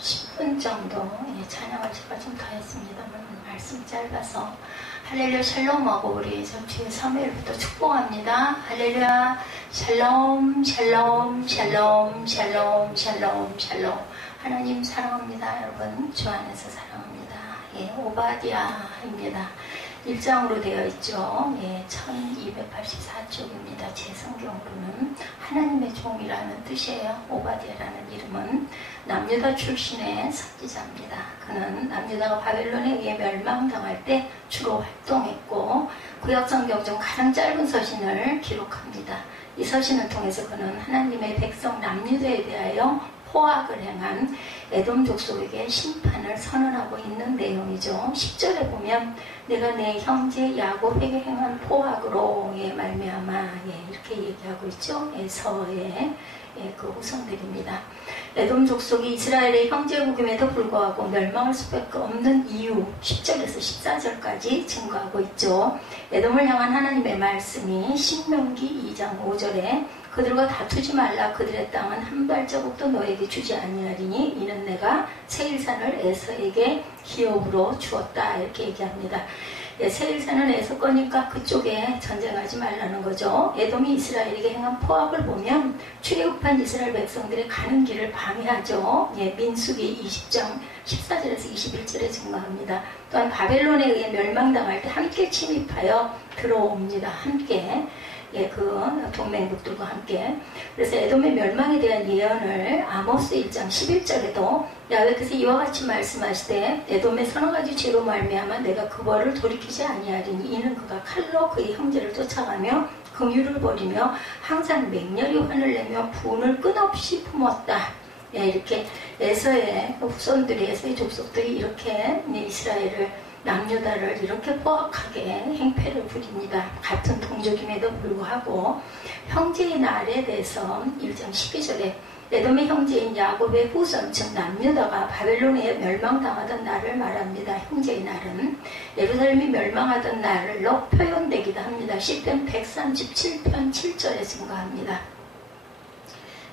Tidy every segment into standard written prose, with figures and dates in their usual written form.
10분 정도 찬양을 제가 좀 더 했습니다만 말씀 짧아서 할렐루야 샬롬하고 우리 전주의 3일부터 축복합니다. 할렐루야 샬롬 샬롬 샬롬 샬롬 샬롬 샬롬. 하나님 사랑합니다. 여러분 주 안에서 사랑합니다. 오바디아입니다. 1장으로 되어 있죠. 1284쪽입니다. 제 성경으로는 하나님의 종이라는 뜻이에요. 오바디아라는 이름은 남유다 출신의 선지자입니다. 그는 남유다가 바벨론에 의해 멸망당할 때 주로 활동했고 구약성경 중 가장 짧은 서신을 기록합니다. 이 서신을 통해서 그는 하나님의 백성 남유다에 대하여 포악을 행한 에돔 족속에게 심판을 선언하고 있는 내용이죠. 10절에 보면 내가 내 형제 야곱에게 행한 포악으로 말미암아 이렇게 얘기하고 있죠. 서의 그 후손들입니다. 에돔 족속이 이스라엘의 형제국임에도 불구하고 멸망할 수밖에 없는 이유 10절에서 14절까지 증거하고 있죠. 에돔을 향한 하나님의 말씀이 신명기 2장 5절에 그들과 다투지 말라. 그들의 땅은 한 발자국도 너에게 주지 아니하리니 이는 내가 세일산을 에서에게 기업으로 주었다. 이렇게 얘기합니다. 세일산은 에서 거니까 그쪽에 전쟁하지 말라는 거죠. 에돔이 이스라엘에게 행한 포악을 보면 출애굽한 이스라엘 백성들의 가는 길을 방해하죠. 민수기 20장 14절에서 21절에 증거합니다. 또한 바벨론에 의해 멸망당할 때 함께 침입하여 들어옵니다. 함께. 그 동맹국들과 함께. 그래서 에돔의 멸망에 대한 예언을 아모스 1장 11절에도 야훼께서 이와 같이 말씀하시되 에돔의 서너 가지 죄로 말미암아 내가 그 벌을 돌이키지 아니하리니 이는 그가 칼로 그의 형제를 쫓아가며 긍휼을 버리며 항상 맹렬히 화를 내며 분을 끊없이 품었다. 이렇게 에서의 후손들이 에서의 족속들이 이렇게 이스라엘을 남유다를 이렇게 포악하게 행패를 부립니다. 같은 동족임에도 불구하고 형제의 날에 대해서 1장 12절에 에돔의 형제인 야곱의 후손 즉 남유다가 바벨론에 멸망당하던 날을 말합니다. 형제의 날은 예루살렘이 멸망하던 날로 표현되기도 합니다. 시편 137편 7절에 증거합니다.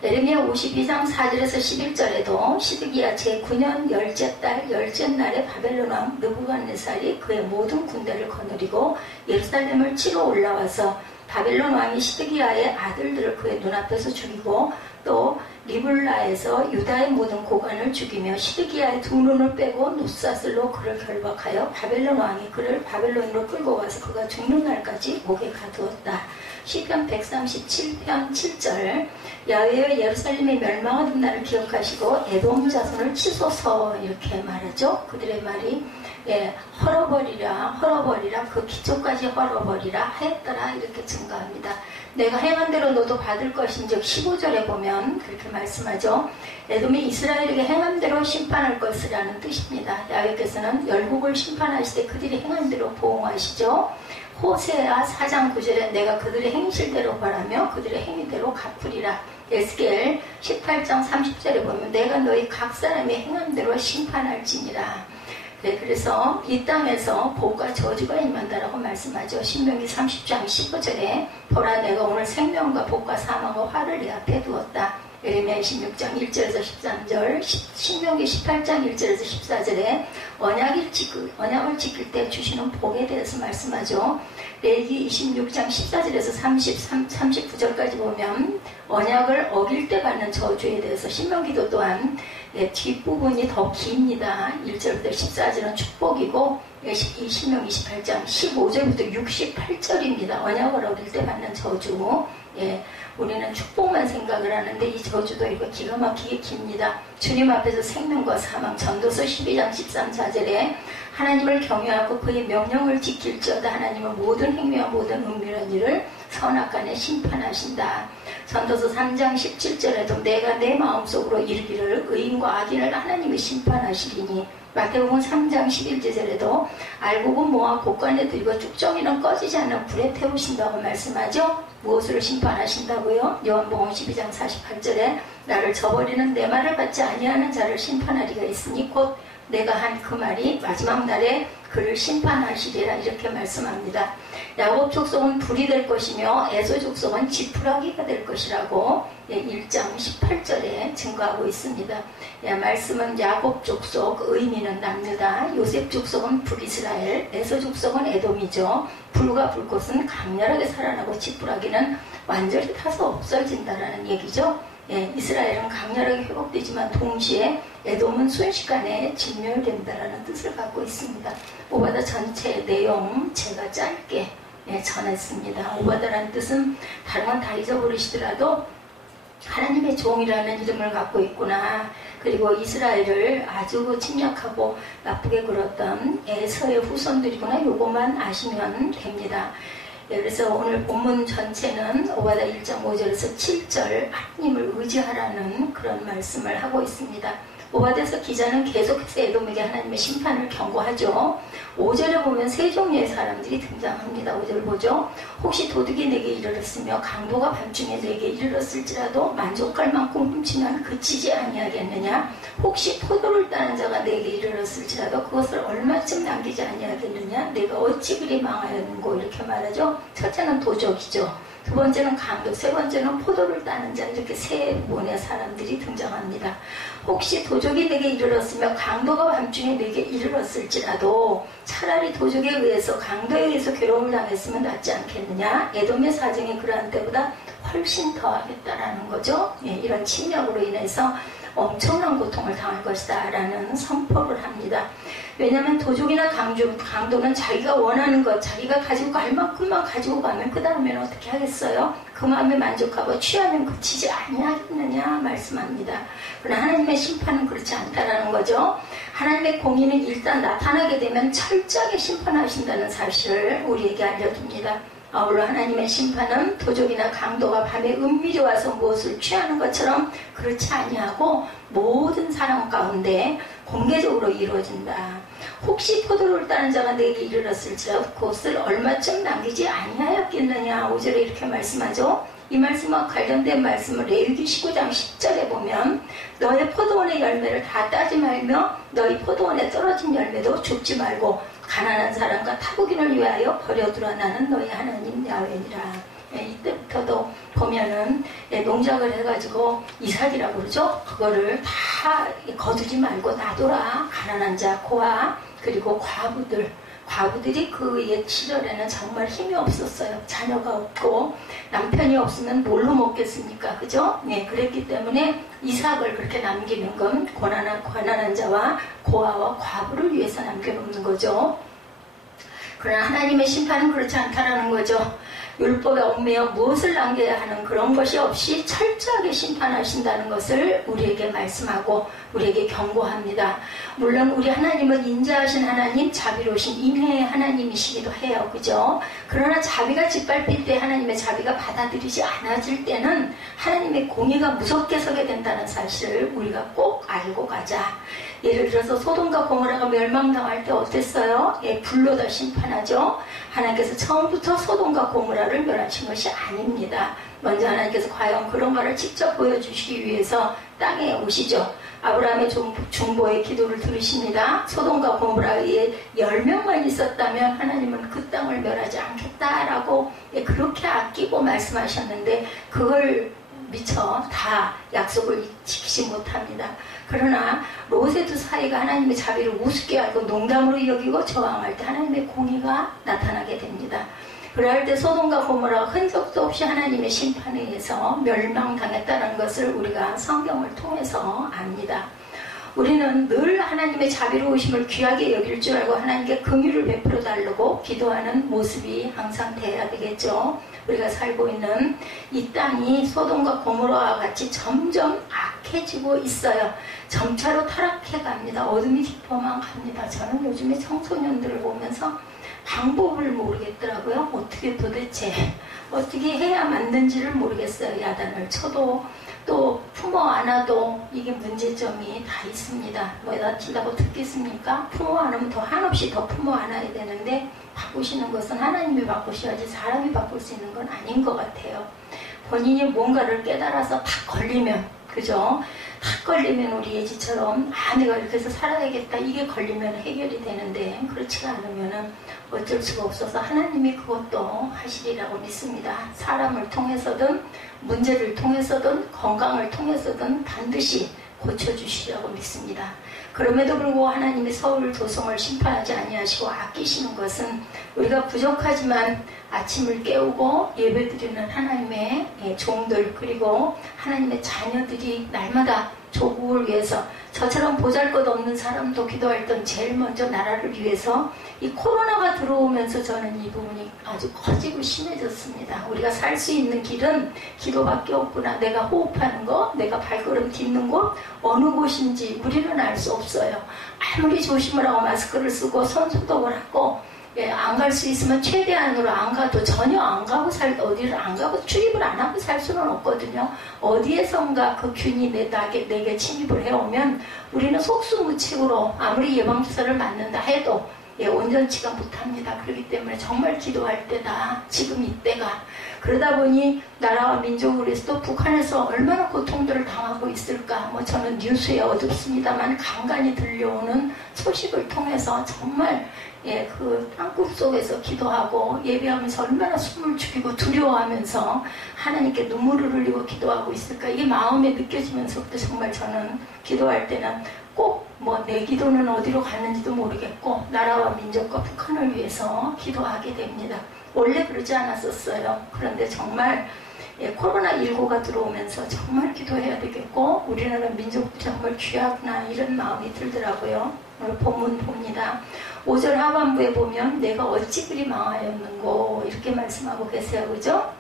예레미야 52장 4절에서 11절에도 시드기야 제9년 열째 달 열째 날에 바벨론 왕 느부갓네살이 그의 모든 군대를 거느리고 예루살렘을 치러 올라와서 바벨론 왕이 시드기야의 아들들을 그의 눈앞에서 죽이고 또 리블라에서 유다의 모든 고관을 죽이며 시드기야의 두 눈을 빼고 눕사슬로 그를 결박하여 바벨론 왕이 그를 바벨론으로 끌고 와서 그가 죽는 날까지 목에 가두었다. 시편 137편 7절 야훼의 예루살렘의 멸망하던 날을 기억하시고 에돔 자손을 치소서 이렇게 말하죠. 그들의 말이 헐어버리라 그 기초까지 헐어버리라 하였더라 이렇게 증거합니다. 내가 행한 대로 너도 받을 것인즉 15절에 보면 그렇게 말씀하죠. 에돔이 이스라엘에게 행한 대로 심판할 것이라는 뜻입니다. 야훼께서는 열국을 심판하시되 그들이 행한 대로 보응하시죠. 호세아 4장 9절에 내가 그들의 행실대로 벌하며 그들의 행위대로 갚으리라. 에스겔 18장 30절에 보면 내가 너희 각 사람의 행함대로 심판할지니라. 그래서 이 땅에서 복과 저주가 임한다라고 말씀하죠. 신명기 30장 15절에 보라 내가 오늘 생명과 복과 사망과 화를 내 앞에 두었다. 예레미야 26장 1절에서 13절, 신명기 18장 1절에서 14절에 언약을 지킬 때 주시는 복에 대해서 말씀하죠. 레위기 26장 14절에서 39절까지 보면 언약을 어길 때 받는 저주에 대해서 신명기도 또한 뒷부분이 더 깁니다. 1절부터 14절은 축복이고 신명기 28장 15절부터 68절입니다. 언약을 어길 때 받는 저주. 우리는 축복만 생각을 하는데 이 저주도 이거 기가 막히게 깁니다. 주님 앞에서 생명과 사망. 전도서 12장 13절에 하나님을 경외하고 그의 명령을 지킬지어다 하나님은 모든 행위와 모든 은밀한 일을 선악간에 심판하신다. 전도서 3장 17절에도 내가 내 마음속으로 이르기를 의인과 악인을 하나님이 심판하시리니 마태복음 3장 11절에도 알곡은 모아 곳간에 들고 쭉정이는 꺼지지 않는 불에 태우신다고 말씀하죠. 무엇으로 심판하신다고요? 요한복음 12장 48절에 나를 저버리는 내 말을 받지 아니하는 자를 심판하리가 있으니 곧 내가 한 그 말이 마지막 날에 그를 심판하시리라 이렇게 말씀합니다. 야곱 족속은 불이 될 것이며 에서 족속은 지푸라기가 될 것이라고 1장 18절에 증거하고 있습니다. 말씀은 야곱 족속, 의미는 남유다, 요셉 족속은 북이스라엘, 에서 족속은 에돔이죠. 불과 불꽃은 강렬하게 살아나고 지푸라기는 완전히 타서 없어진다라는 얘기죠. 이스라엘은 강렬하게 회복되지만 동시에 에돔은 순식간에 진멸된다라는 뜻을 갖고 있습니다. 오바다 전체 내용 제가 짧게 전했습니다. 오바다라는 뜻은 다른 건 다 잊어버리시더라도 하나님의 종이라는 이름을 갖고 있구나. 그리고 이스라엘을 아주 침략하고 나쁘게 굴었던 에서의 후손들이구나. 요것만 아시면 됩니다. 그래서 오늘 본문 전체는 오바다 1장 5절에서 7절 하나님을 의지하라는 그런 말씀을 하고 있습니다. 오바다에서 기자는 계속해서 에돔에게 하나님의 심판을 경고하죠. 5절에 보면 세 종류의 사람들이 등장합니다. 5절 보죠. 혹시 도둑이 내게 이르렀으며 강도가 밤중에 내게 이르렀을지라도 만족할 만큼 훔치면 그치지 아니하겠느냐. 혹시 포도를 따는 자가 내게 이르렀을지라도 그것을 얼마쯤 남기지 아니하겠느냐. 내가 어찌 그리 망하였는고. 이렇게 말하죠. 첫째는 도적이죠. 두 번째는 강도, 세 번째는 포도를 따는 자. 이렇게 세 분의 사람들이 등장합니다. 혹시 도적이 내게 이르렀으며 강도가 밤중에 내게 이르렀을지라도 차라리 도적에 의해서 강도에 의해서 괴로움을 당했으면 낫지 않겠느냐. 에돔의 사정이 그러한 때보다 훨씬 더하겠다라는 거죠. 이런 침략으로 인해서 엄청난 고통을 당할 것이다 라는 선포를 합니다. 왜냐하면 도적이나 강도는 자기가 원하는 것, 자기가 가지고 갈 만큼만 가지고 가면 그 다음에는 어떻게 하겠어요? 그 마음에 만족하고 취하면 그치지 아니하겠느냐 말씀합니다. 그러나 하나님의 심판은 그렇지 않다라는 거죠. 하나님의 공의는 일단 나타나게 되면 철저하게 심판하신다는 사실을 우리에게 알려줍니다. 아울러 하나님의 심판은 도적이나 강도가 밤에 은밀히 와서 무엇을 취하는 것처럼 그렇지 아니하고 모든 사람 가운데 공개적으로 이루어진다. 혹시 포도를 따는 자가 내게 이르렀을지라도 그것을 얼마쯤 남기지 아니하였겠느냐. 5절에 이렇게 말씀하죠. 이 말씀과 관련된 말씀을 레위기 19장 10절에 보면 너의 포도원의 열매를 다 따지 말며 너희 포도원에 떨어진 열매도 줍지 말고 가난한 사람과 타국인을 위하여 버려두라. 나는 너희 하나님 야훼니라. 이때부터도 보면은 농작을 해가지고 이삭이라고 그러죠. 그거를 다 거두지 말고 놔둬라. 가난한 자, 고아, 그리고 과부들이 그 옛 시절에는 정말 힘이 없었어요. 자녀가 없고 남편이 없으면 뭘로 먹겠습니까? 그죠? 그랬기 때문에 이삭을 그렇게 남기는 건 가난한 자와 고아와 과부를 위해서 남겨놓는 거죠. 그러나 하나님의 심판은 그렇지 않다라는 거죠. 율법에 얽매여 무엇을 남겨야 하는 그런 것이 없이 철저하게 심판하신다는 것을 우리에게 말씀하고 우리에게 경고합니다. 물론 우리 하나님은 인자하신 하나님, 자비로우신 인애의 하나님이시기도 해요. 그죠? 그러나 자비가 짓밟힐 때, 하나님의 자비가 받아들이지 않아질 때는 하나님의 공의가 무섭게 서게 된다는 사실을 우리가 꼭 알고 가자. 예를 들어서 소돔과 고모라가 멸망당할 때 어땠어요? 불로 다 심판하죠. 하나님께서 처음부터 소돔과 고모라를 멸하신 것이 아닙니다. 먼저 하나님께서 과연 그런 말을 직접 보여주시기 위해서 땅에 오시죠. 아브라함의 중보의 기도를 들으십니다. 소돔과 고모라에 10명만 있었다면 하나님은 그 땅을 멸하지 않겠다라고 그렇게 아끼고 말씀하셨는데 그걸 미처 다 약속을 지키지 못합니다. 그러나 롯의 두 사이가 하나님의 자비를 우습게 알고 농담으로 여기고 저항할 때 하나님의 공의가 나타나게 됩니다. 그럴 때 소돔과 고모라가 흔적도 없이 하나님의 심판에 의해서 멸망당했다는 것을 우리가 성경을 통해서 압니다. 우리는 늘 하나님의 자비로우심을 귀하게 여길 줄 알고 하나님께 긍휼을 베풀어 달라고 기도하는 모습이 항상 돼야 되겠죠. 우리가 살고 있는 이 땅이 소돔과 고모라와 같이 점점 악해지고 있어요. 점차로 타락해 갑니다. 어둠이 깊어만 갑니다. 저는 요즘에 청소년들을 보면서 방법을 모르겠더라고요. 어떻게 해야 맞는지를 모르겠어요. 야단을 쳐도 또 부모 안아도 이게 문제점이 다 있습니다. 뭐다 친다고 듣겠습니까? 부모 안으면 더 한없이 더 부모 안아야 되는데 바꾸시는 것은 하나님이 바꾸셔야지 사람이 바꿀 수 있는 건 아닌 것 같아요. 본인이 뭔가를 깨달아서 탁 걸리면 그죠? 딱 걸리면 우리 예지처럼 내가 이렇게 해서 살아야겠다 이게 걸리면 해결이 되는데 그렇지 않으면은 어쩔 수가 없어서 하나님이 그것도 하시리라고 믿습니다. 사람을 통해서든 문제를 통해서든 건강을 통해서든 반드시 고쳐주시라고 믿습니다. 그럼에도 불구하고 하나님이 서울 도성을 심판하지 아니하시고 아끼시는 것은 우리가 부족하지만 아침을 깨우고 예배드리는 하나님의 종들 그리고 하나님의 자녀들이 날마다 조국을 위해서 저처럼 보잘것없는 사람도 기도할 땐 제일 먼저 나라를 위해서 이 코로나가 들어오면서 저는 이 부분이 아주 커지고 심해졌습니다. 우리가 살 수 있는 길은 기도밖에 없구나. 내가 호흡하는 거, 내가 발걸음 딛는 곳 어느 곳인지 우리는 알 수 없어요. 아무리 조심을 하고 마스크를 쓰고 손 소독을 하고 안 갈 수 있으면 최대한으로 안 가도 전혀 안 가고 어디를 안 가고 출입을 안 하고 살 수는 없거든요. 어디에선가 그 균이 내게 침입을 해오면 우리는 속수무책으로 아무리 예방주사를 맞는다 해도 온전치가 못합니다. 그렇기 때문에 정말 기도할 때다. 지금 이때가. 그러다 보니 나라와 민족을 위해서 또 북한에서 얼마나 고통들을 당하고 있을까. 저는 뉴스에 어둡습니다만 간간히 들려오는 소식을 통해서 정말 그 땅굴 속에서 기도하고 예배하면서 얼마나 숨을 죽이고 두려워하면서 하나님께 눈물을 흘리고 기도하고 있을까. 이게 마음에 느껴지면서부터 정말 저는 기도할 때는 꼭 내 기도는 어디로 갔는지도 모르겠고 나라와 민족과 북한을 위해서 기도하게 됩니다. 원래 그러지 않았었어요. 그런데 정말 코로나19가 들어오면서 정말 기도해야 되겠고 우리나라 민족도 정말 귀하구나 이런 마음이 들더라고요. 오늘 본문 봅니다. 5절 하반부에 보면 내가 어찌 그리 망하였는고 이렇게 말씀하고 계세요. 그죠?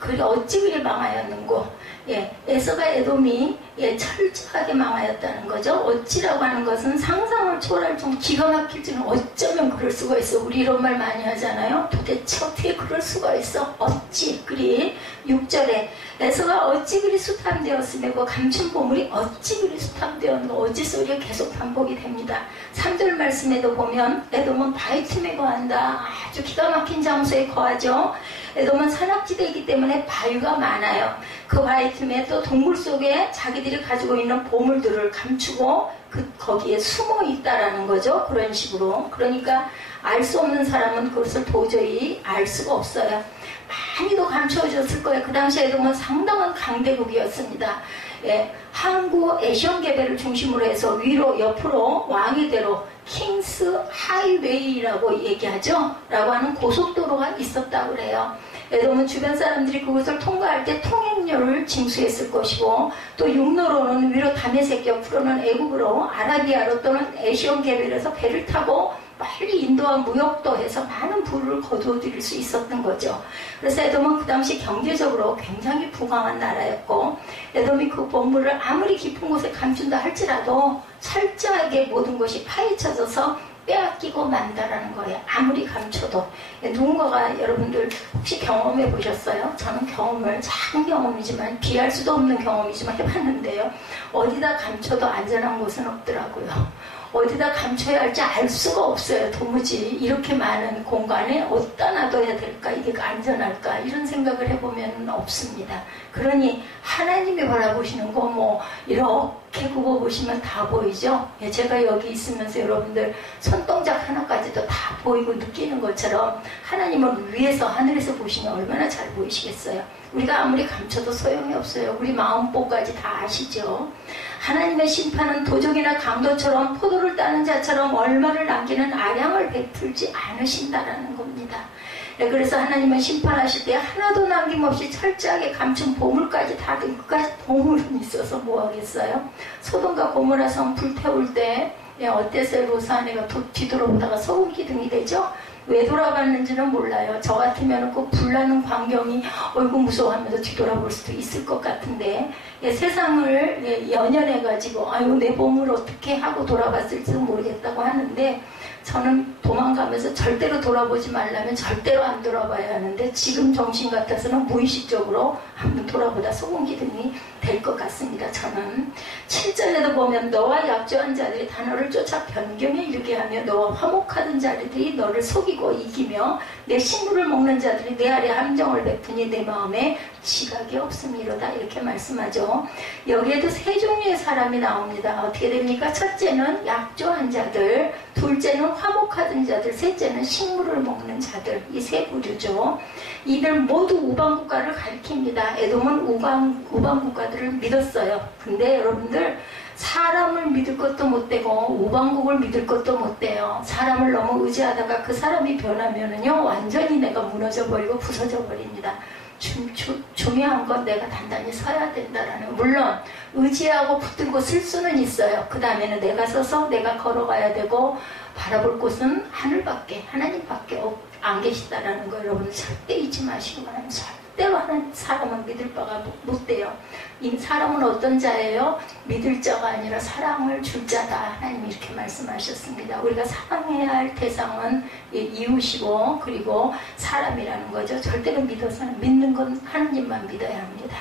그리 어찌 그리 망하였는고 에서가 에돔이 철저하게 망하였다는 거죠. 어찌라고 하는 것은 상상을 초월할 정도 기가 막힐 줄은 어쩌면 그럴 수가 있어. 우리 이런 말 많이 하잖아요. 도대체 어떻게 그럴 수가 있어. 어찌 그리 6절에 에서가 어찌 그리 수탐되었으며 감춘 보물이 어찌 그리 수탐되었는가. 어찌 소리가 계속 반복이 됩니다. 3절 말씀에도 보면 에돔은 바위 틈에 거한다. 아주 기가 막힌 장소에 거하죠. 에돔은 산악지대이기 때문에 바위가 많아요. 그 바위 틈에 또 동굴 속에 자기들이 가지고 있는 보물들을 감추고 거기에 숨어 있다라는 거죠. 그런 식으로. 그러니까 알 수 없는 사람은 그것을 도저히 알 수가 없어요. 많이도 감춰졌을 거예요. 그 당시에 에돔은 상당한 강대국이었습니다. 항구 에시온 계배를 중심으로 해서 위로 옆으로 왕위대로 킹스 하이웨이라고 얘기하죠. 라고 하는 고속도로가 있었다고 그래요. 에돔은 주변 사람들이 그곳을 통과할 때 통행료를 징수했을 것이고 또 육로로는 위로 다메섹 옆으로는 애국으로 아라비아로 또는 에시온 계배에서 배를 타고 빨리 인도와 무역도 해서 많은 부를 거두어들일 수 있었던 거죠. 그래서 에돔은 그 당시 경제적으로 굉장히 부강한 나라였고 에돔이 그 보물을 아무리 깊은 곳에 감춘다 할지라도 철저하게 모든 것이 파헤쳐져서 빼앗기고 만다라는 거예요. 아무리 감춰도. 누군가가 여러분들 혹시 경험해 보셨어요? 저는 경험을 작은 경험이지만 비할 수도 없는 경험이지만 해봤는데요. 어디다 감춰도 안전한 곳은 없더라고요. 어디다 감춰야 할지 알 수가 없어요. 도무지 이렇게 많은 공간에 어디다 놔둬야 될까? 이게 안전할까? 이런 생각을 해보면 없습니다. 그러니 하나님이 바라보시는 거 이렇게 굽어보시면 다 보이죠? 제가 여기 있으면서 여러분들 손동작 하나까지도 다 보이고 느끼는 것처럼 하나님은 위에서 하늘에서 보시면 얼마나 잘 보이시겠어요? 우리가 아무리 감춰도 소용이 없어요. 우리 마음보까지 다 아시죠? 하나님의 심판은 도적이나 강도처럼 포도를 따는 자처럼 얼마를 남기는 아량을 베풀지 않으신다라는 겁니다. 그래서 하나님은 심판하실 때 하나도 남김없이 철저하게 감춘 보물까지 다 끝까지 보물은 있어서 뭐 하겠어요? 소돔과 고모라 성 불태울 때 어땠어요? 로사네가 뒤돌아보다가 소금 기둥이 되죠? 왜 돌아갔는지는 몰라요. 저 같으면 그 불나는 광경이 어이구 무서워하면서 뒤돌아볼 수도 있을 것 같은데 세상을 연연해가지고 아유 내 보물 어떻게 하고 돌아갔을지도 모르겠다고 하는데 저는 도망가면서 절대로 돌아보지 말라면 절대로 안 돌아봐야 하는데 지금 정신 같아서는 무의식적으로 한번 돌아보다 소금 기둥이 될 것 같습니다. 저는 7절에도 보면 너와 약조한 자들이 단어를 쫓아 변경에 이르게 하며 너와 화목하던 자들이 너를 속이고 속이고 이기며 내 식물을 먹는 자들이 내 아래 함정을 베푸니 내 마음에 지각이 없음이로다. 이렇게 말씀하죠. 여기에도 세 종류의 사람이 나옵니다. 어떻게 됩니까? 첫째는 약조한 자들, 둘째는 화목하던 자들, 셋째는 식물을 먹는 자들. 이 세 부류죠. 이들 모두 우방국가를 가리킵니다. 에돔은 우방국가들을 믿었어요. 근데 여러분들, 사람을 믿을 것도 못되고 우방국을 믿을 것도 못돼요. 사람을 너무 의지하다가 그 사람이 변하면은요, 완전히 내가 무너져 버리고 부서져 버립니다. 중요한 건 내가 단단히 서야 된다라는. 물론 의지하고 붙들고 쓸 수는 있어요. 그 다음에는 내가 서서 내가 걸어가야 되고 바라볼 곳은 하늘밖에, 하나님밖에 안 계시다라는 거 여러분 절대 잊지 마시고 바랍니다. 절대로 사람은 믿을 바가 못 돼요. 이 사람은 어떤 자예요? 믿을 자가 아니라 사랑을 줄 자다. 하나님 이렇게 말씀하셨습니다. 우리가 사랑해야 할 대상은 이웃이고 그리고 사람이라는 거죠. 절대로 믿어서는 믿는 건 하나님만 믿어야 합니다.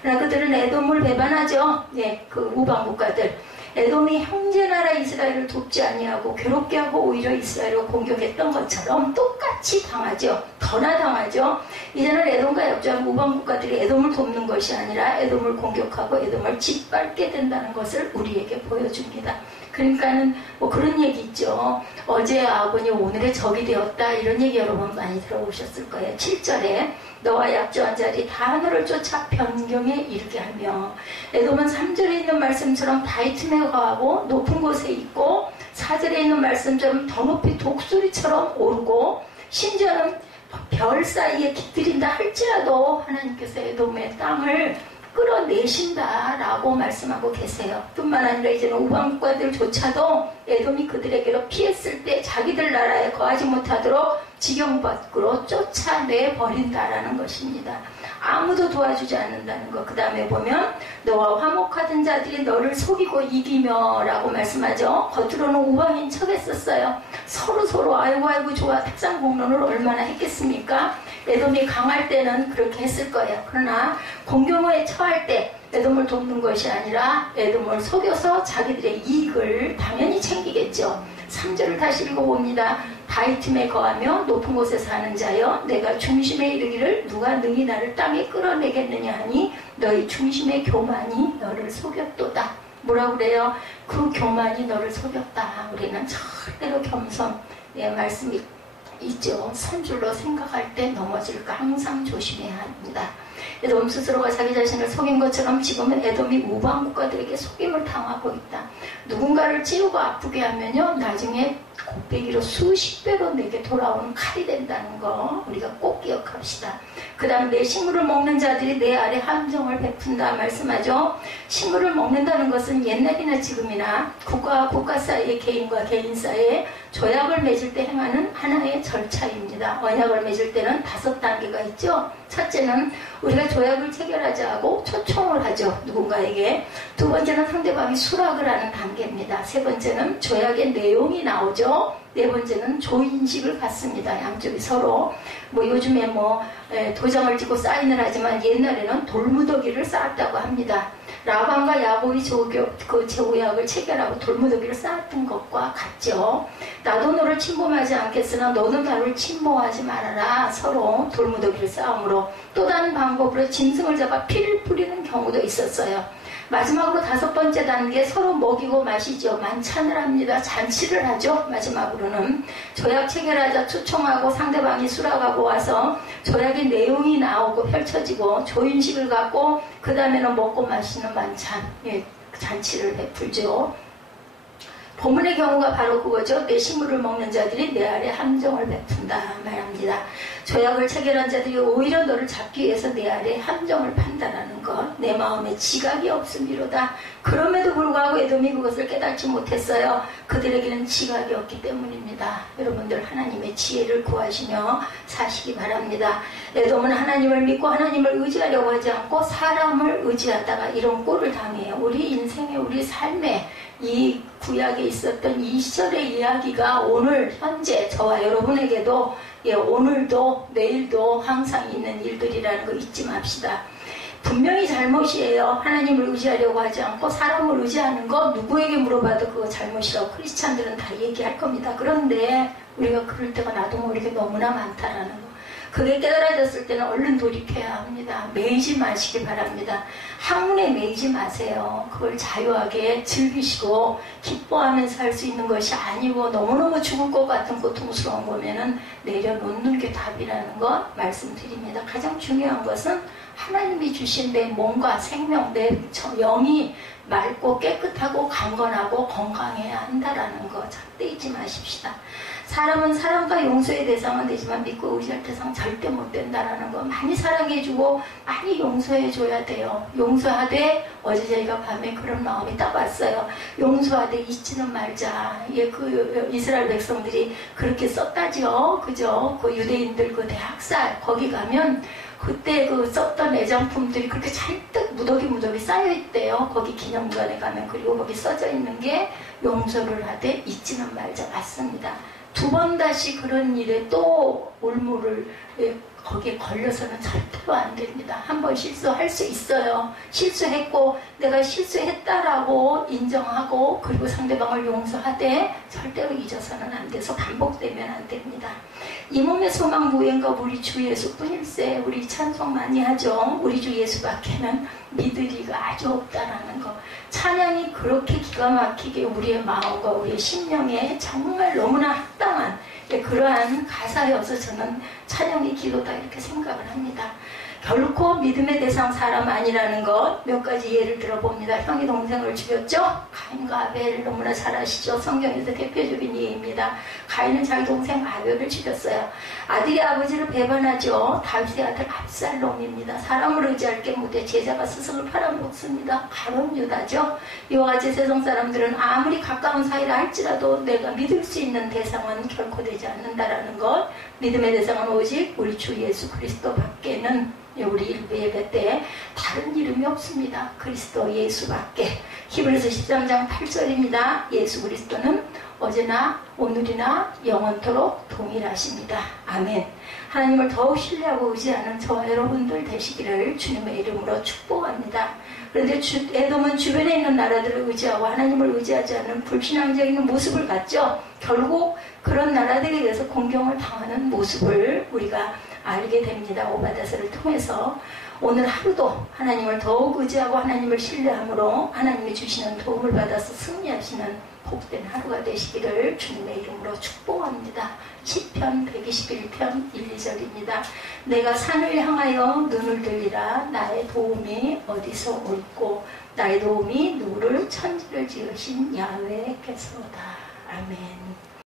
그러나 그들은 에돔을 배반하죠. 그 우방국가들. 에돔이 형제나라 이스라엘을 돕지 아니하고 괴롭게 하고 오히려 이스라엘을 공격했던 것처럼 똑같이 당하죠. 더나 당하죠. 이제는 에돔과 약조한 우방국가들이 에돔을 돕는 것이 아니라 에돔을 공격하고 에돔을 짓밟게 된다는 것을 우리에게 보여줍니다. 그러니까는 뭐 그런 얘기 있죠. 어제의 아군이 오늘의 적이 되었다. 이런 얘기 여러분 많이 들어보셨을 거예요. 7절에 너와 약조한 자들이 다 하늘을 쫓아 변경에 이르게 하며. 에돔은 3절에 있는 말씀처럼 다이틈에 거하고 높은 곳에 있고 4절에 있는 말씀처럼 더 높이 독수리처럼 오르고 심지어는 별 사이에 깃들인다 할지라도 하나님께서 에돔의 땅을 끌어내신다라고 말씀하고 계세요. 뿐만 아니라 이제는 우방국가들조차도 에돔이 그들에게로 피했을 때 자기들 나라에 거하지 못하도록 지경 밖으로 쫓아내버린다라는 것입니다. 아무도 도와주지 않는다는 것. 그 다음에 보면 너와 화목하던 자들이 너를 속이고 이기며 라고 말씀하죠. 겉으로는 우방인 척 했었어요. 서로 아이고 좋아 탁상공론을 얼마나 했겠습니까? 에돔이 강할 때는 그렇게 했을 거예요. 그러나 공경에 처할 때 에돔을 돕는 것이 아니라 에돔을 속여서 자기들의 이익을 당연히 챙기겠죠. 3절을 다시 읽어봅니다. 다이틈에 거하며 높은 곳에 사는 자여 내가 중심에 이르기를 누가 능히 나를 땅에 끌어내겠느냐 하니 너희 중심의 교만이 너를 속였도다. 뭐라고 그래요? 그 교만이 너를 속였다. 우리는 절대로 겸손의 말씀이 있죠. 선줄로 생각할 때 넘어질까 항상 조심해야 합니다. 에돔 스스로가 자기 자신을 속인 것처럼 지금은 에돔이 우방국가들에게 속임을 당하고 있다. 누군가를 찌르고 아프게 하면요, 나중에 곱빼기로 수십 배로 내게 돌아오는 칼이 된다는 거 우리가 꼭 기억합시다. 그 다음 내 식물을 먹는 자들이 내 아래 함정을 베푼다 말씀하죠. 식물을 먹는다는 것은 옛날이나 지금이나 국가와 국가 사이에 개인과 개인 사이에 조약을 맺을 때 행하는 하나의 절차입니다. 언약을 맺을 때는 5단계가 있죠. 첫째는 우리가 조약을 체결하자고 초청을 하죠. 누군가에게. 두 번째는 상대방이 수락을 하는 단계입니다. 세 번째는 조약의 내용이 나오죠. 네 번째는 조인식을 갖습니다. 양쪽이 서로 요즘에 도장을 찍고 사인을 하지만 옛날에는 돌무더기를 쌓았다고 합니다. 라반과 야곱이 제후약을 체결하고 돌무더기를 쌓았던 것과 같죠. 나도 너를 침범하지 않겠으나 너도 나를 침범하지 말아라. 서로 돌무더기를 쌓음으로 또 다른 방법으로 짐승을 잡아 피를 뿌리는 경우도 있었어요. 마지막으로 5번째 단계 서로 먹이고 마시죠. 만찬을 합니다. 잔치를 하죠. 마지막으로는 조약 체결하자 초청하고 상대방이 수락하고 와서 조약의 내용이 나오고 펼쳐지고 조인식을 갖고 그 다음에는 먹고 마시는 만찬, 잔치를 베풀죠. 본문의 경우가 바로 그거죠. 내 식물을 먹는 자들이 내 아래 함정을 베푼다 말합니다. 조약을 체결한 자들이 오히려 너를 잡기 위해서 내 아래 함정을 판단하는 것. 내 마음에 지각이 없음이로다. 그럼에도 불구하고 에돔이 그것을 깨닫지 못했어요. 그들에게는 지각이 없기 때문입니다. 여러분들 하나님의 지혜를 구하시며 사시기 바랍니다. 에돔은 하나님을 믿고 하나님을 의지하려고 하지 않고 사람을 의지하다가 이런 꼴을 당해요. 우리 인생에 우리 삶에 이 구약에 있었던 이 시절의 이야기가 오늘 현재 저와 여러분에게도 오늘도 내일도 항상 있는 일들이라는 거 잊지 맙시다. 분명히 잘못이에요. 하나님을 의지하려고 하지 않고 사람을 의지하는 거 누구에게 물어봐도 그거 잘못이라고 크리스찬들은 다 얘기할 겁니다. 그런데 우리가 그럴 때가 나도 모르게 너무나 많다라는 거. 그게 깨달아졌을 때는 얼른 돌이켜야 합니다. 매이지 마시기 바랍니다. 학문에 매이지 마세요. 그걸 자유하게 즐기시고 기뻐하면서 할 수 있는 것이 아니고 너무너무 죽을 것 같은 고통스러운 거면은 내려놓는 게 답이라는 거 말씀드립니다. 가장 중요한 것은 하나님이 주신 내 몸과 생명, 내 영이 맑고 깨끗하고 강건하고 건강해야 한다라는 거 절대 잊지 마십시다. 사람은 사랑과 용서의 대상은 되지만 믿고 의지할 대상 절대 못 된다라는 거. 많이 사랑해주고 많이 용서해줘야 돼요. 용서하되 어제 저희가 밤에 그런 마음이 딱 왔어요. 용서하되 잊지는 말자. 예, 그 이스라엘 백성들이 그렇게 썼다죠. 그죠? 그 유대인들 그 대학살 거기 가면 그때 그 썼던 애장품들이 그렇게 잔뜩 무더기 쌓여있대요. 거기 기념관에 가면. 그리고 거기 써져 있는 게 용서를 하되 잊지는 말자. 맞습니다. 두 번 다시 그런 일에 또 올무를 거기에 걸려서는 절대로 안 됩니다. 한 번 실수할 수 있어요. 실수했고 내가 실수했다라고 인정하고 그리고 상대방을 용서하되 절대로 잊어서는 안 돼서 반복되면 안 됩니다. 이 몸의 소망 무행과 우리 주 예수뿐일세. 우리 찬송 많이 하죠. 우리 주 예수밖에는 믿을 이가 아주 없다라는 거. 찬양이 그렇게 기가 막히게 우리의 마음과 우리의 심령에 정말 너무나 합당한 그러한 가사여서 저는 찬양이 기도다 이렇게 생각을 합니다. 결코 믿음의 대상 사람 아니라는 것 몇 가지 예를 들어봅니다. 형이 동생을 죽였죠? 가인과 아벨 너무나 잘 아시죠? 성경에서 대표적인 예입니다. 가인은 자기 동생 아벨을 죽였어요. 아들이 아버지를 배반하죠. 다윗의 아들 압살롬입니다. 사람을 의지할 게 못해 제자가 스승을 팔아먹습니다. 가룟 유다죠. 이와 같이 세상 사람들은 아무리 가까운 사이라 할지라도 내가 믿을 수 있는 대상은 결코 되지 않는다라는 것. 믿음의 대상은 오직 우리 주 예수 그리스도 밖에는 우리 일부 예배 때 다른 이름이 없습니다. 그리스도 예수밖에. 히브리서 13장 8절입니다. 예수 그리스도는 어제나 오늘이나 영원토록 동일하십니다. 아멘. 하나님을 더욱 신뢰하고 의지하는 저와 여러분들 되시기를 주님의 이름으로 축복합니다. 그런데 에돔은 주변에 있는 나라들을 의지하고 하나님을 의지하지 않는 불신앙적인 모습을 갖죠. 결국 그런 나라들에 의해서 공경을 당하는 모습을 우리가 알게 됩니다. 오바다서를 통해서. 오늘 하루도 하나님을 더욱 의지하고 하나님을 신뢰함으로 하나님이 주시는 도움을 받아서 승리하시는 복된 하루가 되시기를 주님의 이름으로 축복합니다. 시편 121편 1, 2절입니다. 내가 산을 향하여 눈을 들리라. 나의 도움이 어디서 올꼬. 나의 도움이 누구를 천지를 지으신 야훼께서다. 아멘.